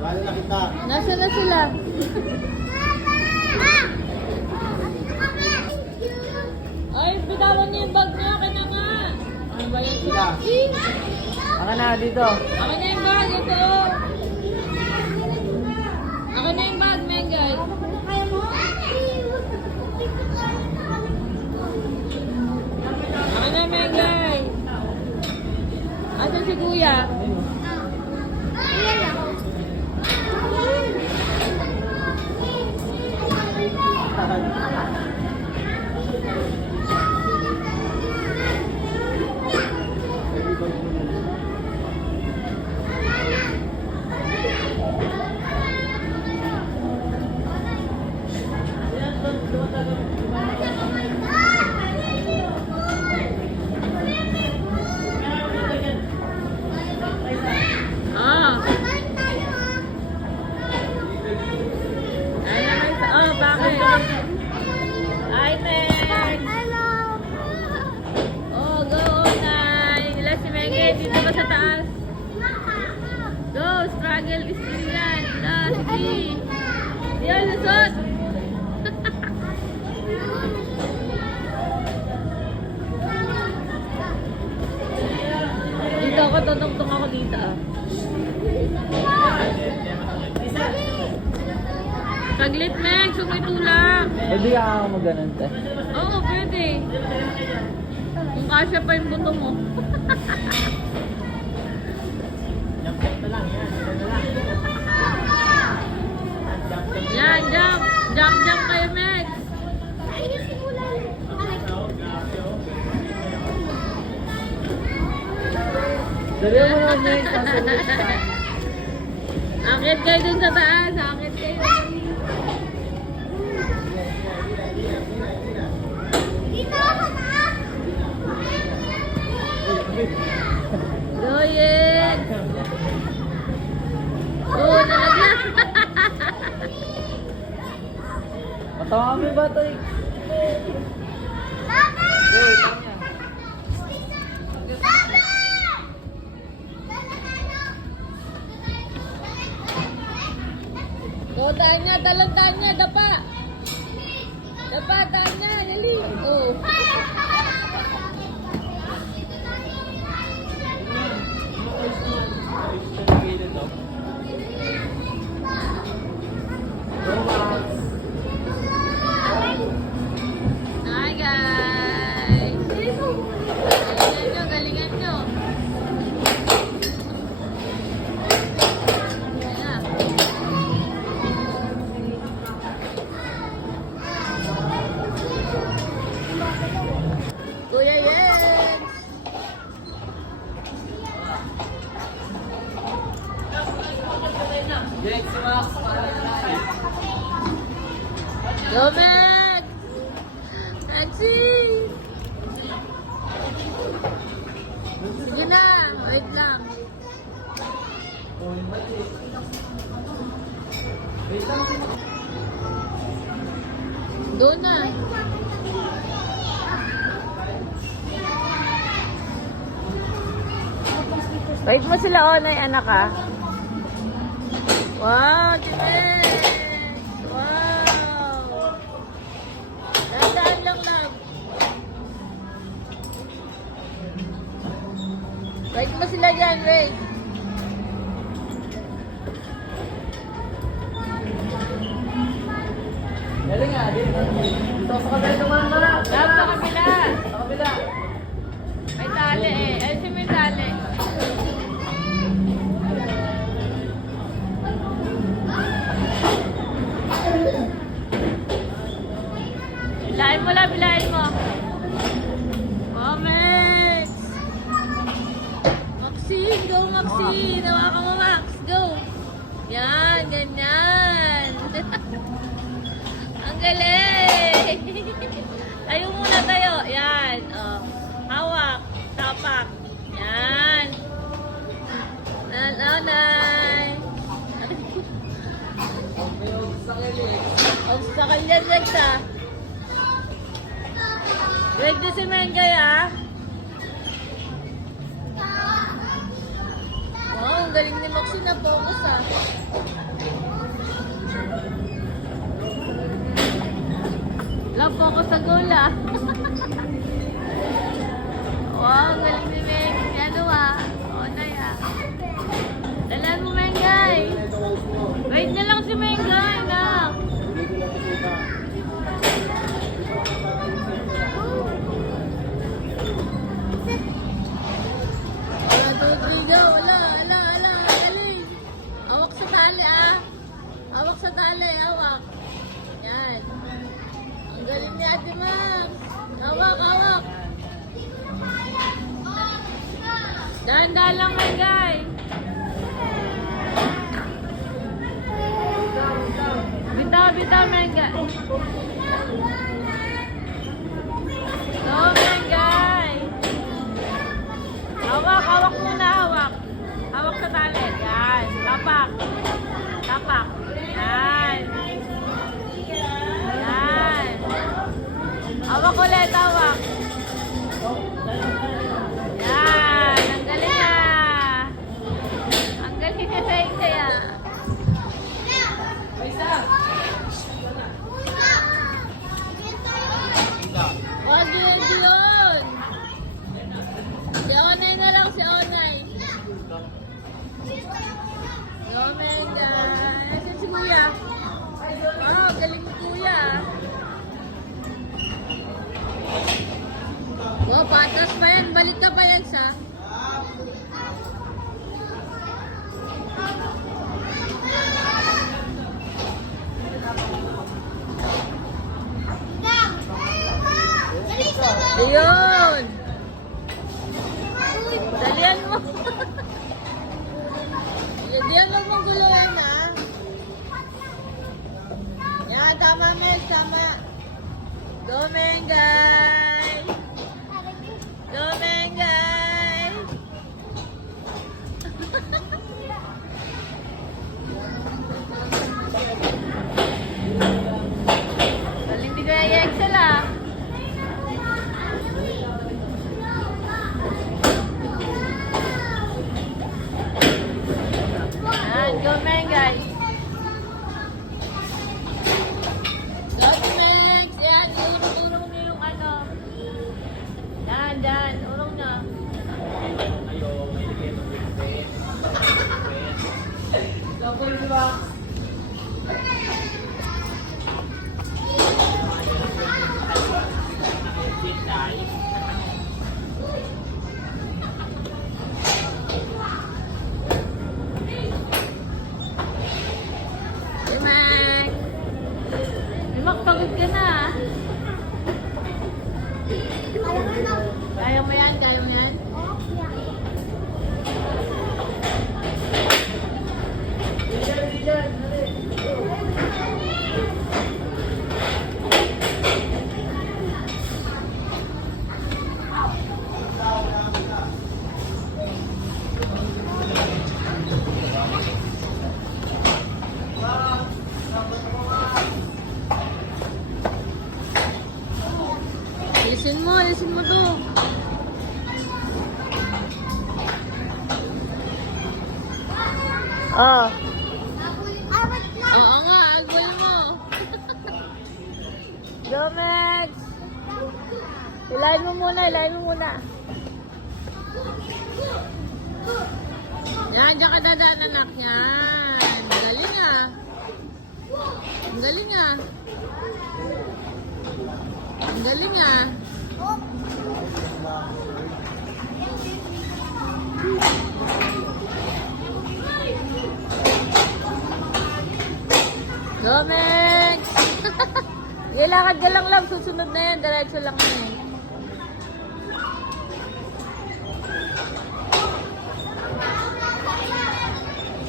Wala na kita. Nasaan na sila? Ay, bitawan niyo yung bag niya. Akin na nga. Ano ba yun? Sila. Aka na, dito. Akin na yung bag. Ito. Akin na yung bag, Mengay. Akin na, Mengay. Asan si Kuya? Ah. Ay naman sa... Oh, bakit? Ay, thanks. Oh, go, Nay. Nila si Mengay. Dito ba sa taas? Go, struggle is still yan. Sige. Yan, lusot. Dito ako, tutungtong ako dito. Saglit, Meg. Sumoy tulak. Pwede ka ako mag-ganon, te. Oo, pwede. Kung kasya pa yung buto mo. Jump na lang yan. Ito na lang. Yan, jump. Jump kayo, Meg. Dali mo na, Meg. Akit kayo dun sa taas. Akit kayo. Go, Yen. Oh, nalagyan. Matawa kami ba ito eh? Go, tanya. Oh, tanya, dalang tanya, dapa. Dapa, tanya, dali. Oh. Hi, guys. Galingan nyo. Ayan. Kuya Jens! Jake, si Max, para na tayo. Go, Meg! Taxi! Sige na, wait lang. Doon na. Wait mo sila, Onay, anak ha. Wow, Timex! Wow! Dandaan lang, love. Wait mo sila dyan, wait. Dali nga, dito. Dito sa kabila naman, Mara. Love, sa kabila. Sa kabila. May tali eh. Ay, si may tali. Bilahin mo lang, bilahin mo. Comments! Maxine, go Maxine! Hawakan mo, Max. Go! Yan, ganyan. Ang galing! Tayo muna tayo. Yan. Oh. Hawak. Tapak. Yan. Nanay. Sa kanya, Rex, ah. Rex, si Mengay, ah. Wow, ang galing ni Maxine na focus ah. Lang focus sa goal ah. Wow, ang galing ni Meg. Ano ah. Onay ah. Dalan mo, Mengay. Wait na lang si Mengay na. Wala. Galing. Awak sa tali ah. Awak sa tali, awak. Yan. Ang galing ni Ate Max. Awak. Dahan-dahan lang, Mengay. Bitaw, Mengay. Go, Mengay. Hawak muna, hawak. Hawak sa tali. Yan. Tapak. Yan. Hawak ulit, hawak. Yan. Ang galing ah. Ang galing na sa kaya. Wag yun. Si Onay na lang, si Onay. Go, Mengay. Asan si Kuya? Oh, galing ni Kuya. Oh, patas pa yan. Balik ka pa yan sa. Ayun. Dalian mo. Dalian mo mong guluhin ha. Yan, tama Meg, tama. Go, Mengay. Go, Mengay. Galing di kaya i-excel ah. Go, Mengay. Go, Meg. Yan, urong niyo yung ano. Dan. Urong na. Double di ba? Hey, Meg. Pagod ka na. Kaya mo yan? Alisin mo to. Oo nga, agway mo. Go, Max. Ilahin mo muna. Yan, dyan ka dadaan, anak. Yan. Galing ah. Ang galing ah. Go, Meg! Ilakad ka lang, susunod na yan, diretso lang na yan.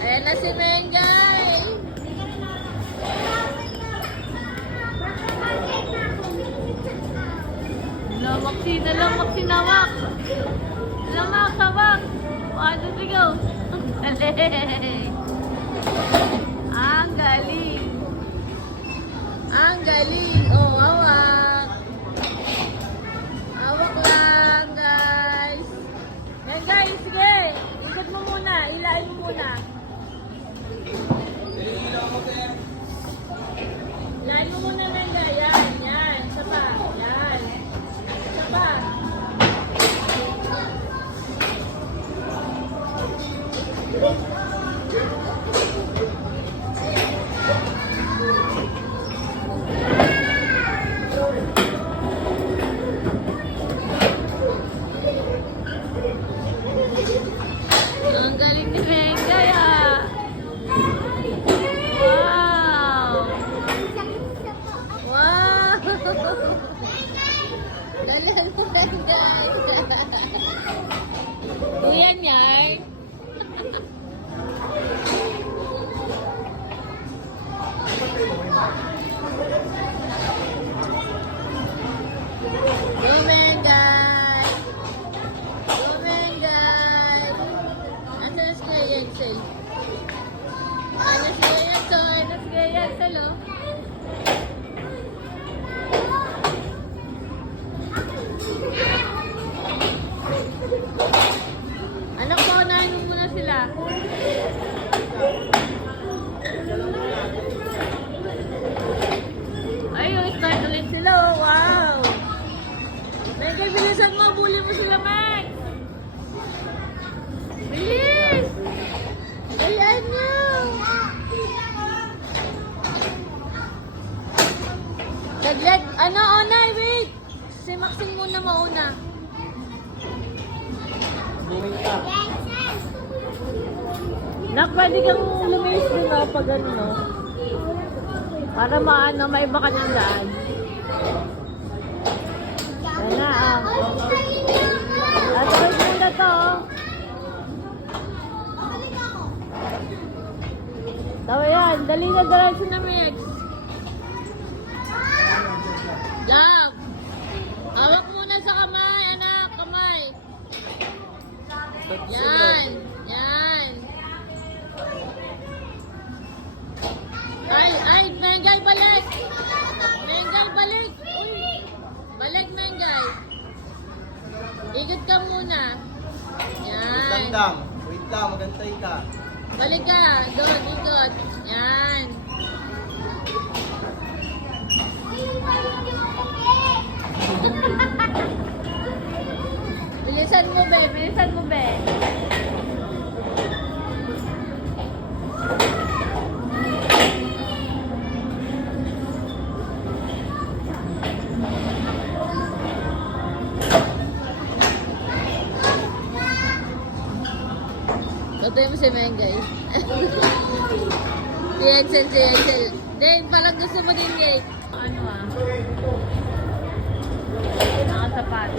Ayan na si Mengay! Maxinawak! Hawak! 1, 2, 3, go! Ang galing! Oh, hawak! Hawak lang, guys! Yan, guys, sige! Ikot mo muna! Hilahin mo muna. Hilahin mo muna, Mengay. Yan, yan. Isa pa. Yan. Isa pa. Ang galing ni Mengay ah. Wow. Wow. Galing mo Mengay. Kuyan yan. Go Mengay. Go Mengay. Asa na si Kuya Yensel? Ano si Kuya Yensel? Ano si Kuya Yensel oh? Anak ko, unahin mo muna sila. Ayun, start ulit sila oh. Wow! Mengay, bilisan mo. Bully mo sila, Max. Bilis! Ayan nyo! Taglag, ano, Onay, wait! Si Maxine muna mauna. Buming ka. Nak, pwede kang lumis din o pag ano, no? Para maano, maiba ka ng daan. Yan na, ah. At wait muna to, oh. Tawa yan, dali na direction na mix. Love! Hawak muna sa kamay, anak, kamay. Yan, yan. Ay, Mengay, balik! Mengay, balik! Uy! Balik, Mengay. Ikot ka muna. Yan. Dang. Wait lang, magantay ka. Balik ka. Doon, ikot. Yan. Bilisan mo, be. Bilisan mo, be. Tutoy mo si Mengay. Si Excel. Dave, parang gusto mo din, Dave. Ano ah? Nakasapat.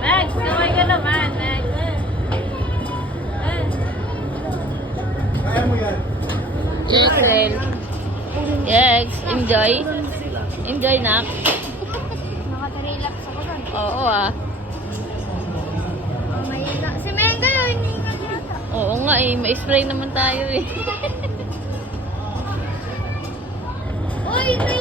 Max, kaway ka naman, Max. Kaya mo yan. Excel. Yes, enjoy. Enjoy, nak. Nakaka-relax ako doon. Oo ah. Si Mengay, oh, hindi nga ginata. Oo nga eh, may spray naman tayo eh. Uy, ito